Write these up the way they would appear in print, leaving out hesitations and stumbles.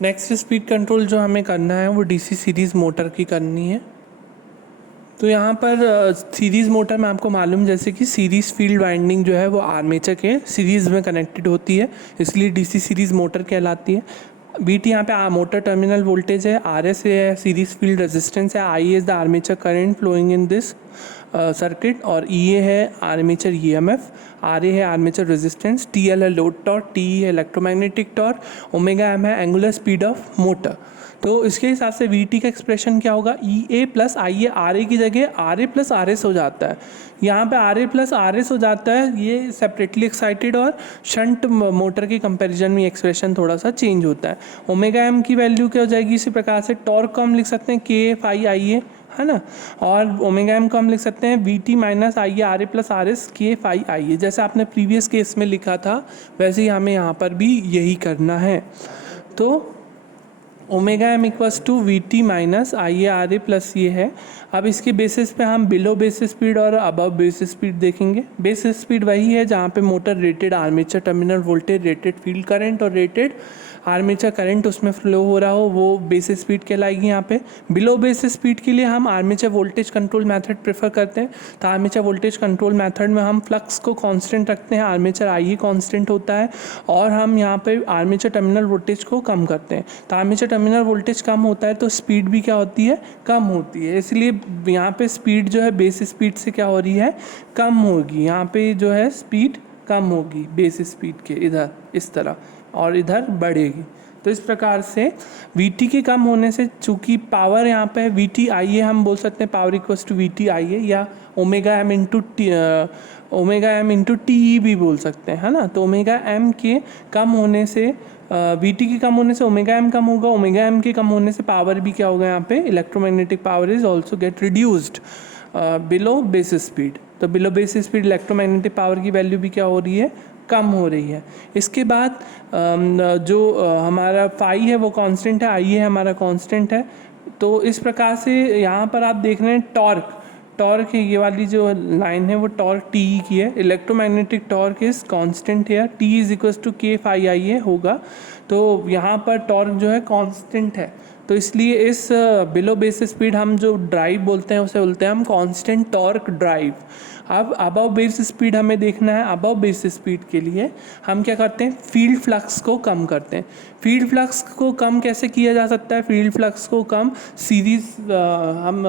Next speed control जो हमें करना है वो डीसी सीरीज़ मोटर की करनी है। तो यहाँ पर सीरीज़ मोटर में आपको मालूम जैसे कि सीरीज़ फील्ड वाइंडिंग जो है वो आर्मेचर के सीरीज़ में कनेक्टेड होती है, इसलिए डीसी सीरीज़ मोटर कहलाती है। बीटी यहाँ पे मोटर टर्मिनल वोल्टेज है, आर एस है सीरीज़ फील्ड रेजिस्टेंस है, I is the armature current flowing in this circuit, और ई ए है armature E M F, R A है आर्मेचर रेजिस्टेंस, टी एल है लोड टॉर्क, टी है electromagnetic torque, omega M है angular speed of motor. तो इसके हिसाब से वी टी का एक्सप्रेशन क्या होगा, ई ए plus I A, R A की जगह R A plus R S हो जाता है, यहाँ पे R A plus R S हो जाता है। ये सेपरेटली एक्साइटेड और शंट मोटर के कंपैरिजन में एक्सप्रेशन थोड़ा सा चेंज होता है। ओमेगा एम की वैल्यू क्या हो जाएगी, इसी प्रकार से टॉर्क को हम लिख सकते हैं के एफ आई आई ए, है ना, और ओमेगा एम को हम लिख सकते हैं we T minus I A R A plus R S के एफ आई आई ए। जैसे आपने प्रीवियस केस में लिखा था वैसे ही हमें यहाँ पर भी यही करना है। तो omega M equals to V T minus I A R A plus ये है। अब इसके बेसिस पे हम बिलो बेस स्पीड और अबव बेस स्पीड देखेंगे। बेस स्पीड वही है जहाँ पे motor rated armature terminal voltage, rated field current और रेटेड आर्मेचर करंट उसमें फ्लो हो रहा हो, वो बेस स्पीड कहलाएगी यहाँ पे। बिलो बेस स्पीड के लिए हम armature voltage control method prefer करते हैं। तो आर्मेचर वोल्टेज कंट्रोल मेथड में हम फ्लक्स को कांस्टेंट रखते हैं, आर्मेचर आई कांस्टेंट होता है, और हम यहाँ पे आर्मेचर टर्मिनल वोल्टेज को कम करते हैं। तो आर्मेचर टर्मिनल वोल्टेज कम होता है तो स्पीड भी क्या होती है, कम होती है, इसलिए यहाँ पे स्पीड जो है बेस स्पीड से क्या हो रही है, कम होगी। यहाँ पे जो है स्पीड कम होगी बेस स्पीड के इधर इस तरह, और इधर बढ़ेगी। तो इस प्रकार से Vt के कम होने से, चूँकि पावर यहाँ पे Vt आई ए हम बोल सकते हैं power equals to Vt I A, या omega M into T E भी बोल सकते हैं, है ना। तो ओमेगा एम के कम होने से Vt के कम होने से ओमेगा एम कम होगा, ओमेगा एम के कम होने से पावर भी क्या होगा, यहाँ पे electromagnetic power is also get reduced below base speed. तो below base speed electromagnetic power की वैल्यू भी क्या हो रही है, कम हो रही है। इसके बाद जो हमारा फाई है वो कांस्टेंट है, आई है हमारा कांस्टेंट है। तो इस प्रकार से यहाँ पर आप देख रहे हैं टॉर्क है, ये वाली जो लाइन है वो टॉर्क टी ई की है। इलेक्ट्रोमैग्नेटिक टॉर्क इज कांस्टेंट है, टी इज इक्वल्स टू के फाई आई ए होगा। तो यहाँ पर टॉर्क जो है कांस्टेंट है, तो इसलिए इस बिलो बेस स्पीड हम जो ड्राइव बोलते हैं उसे बोलते हैं हम कांस्टेंट टॉर्क ड्राइव। अब अबव बेस स्पीड हमें देखना है। अबव बेस स्पीड के लिए हम क्या करते हैं, फील्ड फ्लक्स को कम करते हैं। फील्ड फ्लक्स को कम कैसे किया जा सकता है, फील्ड फ्लक्स को कम सीरीज हम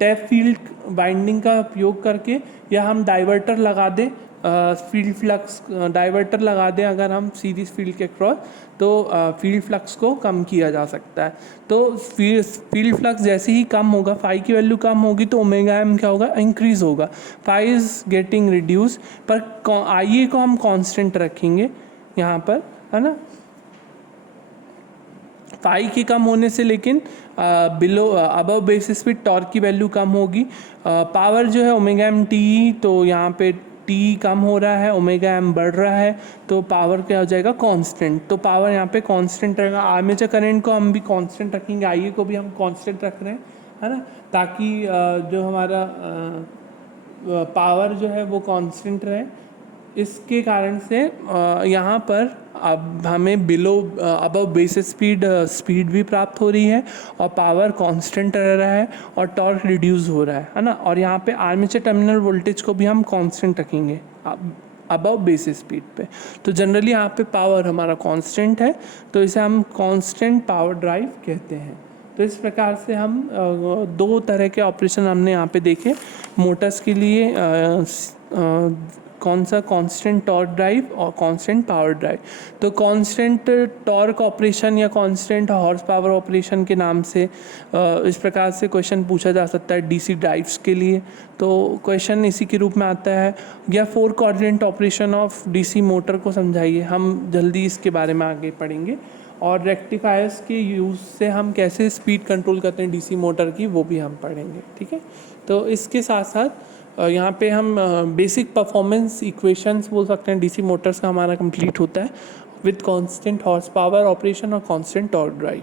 टैप फील्ड बाइंडिंग का उपयोग करके, या हम डाइवर्टर लगा दें, फील्ड फ्लक्स डाइवर्टर लगा दें अगर हम सीरीज फील्ड के क्रॉस, तो फील्ड फ्लक्स को कम किया जा सकता है। तो फील्ड फ्लक्स जैसे ही कम होगा, फाई की वैल्यू कम होगी तो ओमेगा एम क्या होगा, इंक्रीज होगा। फाई इज गेटिंग रिड्यूस, पर आई ए को हम कांस्टेंट रखेंगे यहाँ पर, है ना। फाई के कम होने से लेकिन below above base speed torque की वैल्यू कम होगी। पावर जो है ओमेगा एम टी, तो यहाँ पे टी कम हो रहा है, ओमेगा एम बढ़ रहा है, तो पावर क्या हो जाएगा, कांस्टेंट। तो पावर यहाँ पे कांस्टेंट रहेगा। आर्मेचर करंट को हम भी कांस्टेंट रखेंगे, आई ए को भी हम कांस्टेंट रख रहे हैं, है ना, ताकि जो हमारा पावर जो है वो कांस्टेंट रहे। इसके कारण से यहाँ पर अब हमें बिलो अबव बेस स्पीड भी प्राप्त हो रही है, और पावर कांस्टेंट रह रहा है, और टॉर्क रिड्यूस हो रहा है ना। और यहाँ पे आर्मेचर टर्मिनल वोल्टेज को भी हम कांस्टेंट रखेंगे अबव बेस स्पीड पे। तो जनरली यहाँ पे पावर हमारा कांस्टेंट है, तो इसे हम कांस्टेंट पावर ड्राइव कहते हैं। तो इस प्रकार से हम दो तरह के ऑपरेशन हमने यहाँ पे देखे मोटर्स के लिए, कौन सा, कांस्टेंट टॉर्क ड्राइव और कांस्टेंट पावर ड्राइव। तो कांस्टेंट टॉर्क ऑपरेशन या कांस्टेंट हॉर्स पावर ऑपरेशन के नाम से इस प्रकार से क्वेश्चन पूछा जा सकता है डीसी ड्राइव्स के लिए। तो क्वेश्चन इसी के रूप में आता है, या 4 quadrant operation of DC motor को समझाइए। हम जल्दी इसके बारे में आगे पढ़ेंगे, और रेक्टिफायर्स के यूज़ से हम कैसे स्पीड कंट्रोल करते हैं डीसी मोटर की, वो भी हम पढ़ेंगे, ठीक है। तो इसके साथ साथ यहाँ पे हम बेसिक परफॉर्मेंस इक्वेशंस बोल सकते हैं डीसी मोटर्स का हमारा कंप्लीट होता है with constant horse power operation और कांस्टेंट टॉर्क ड्राइव।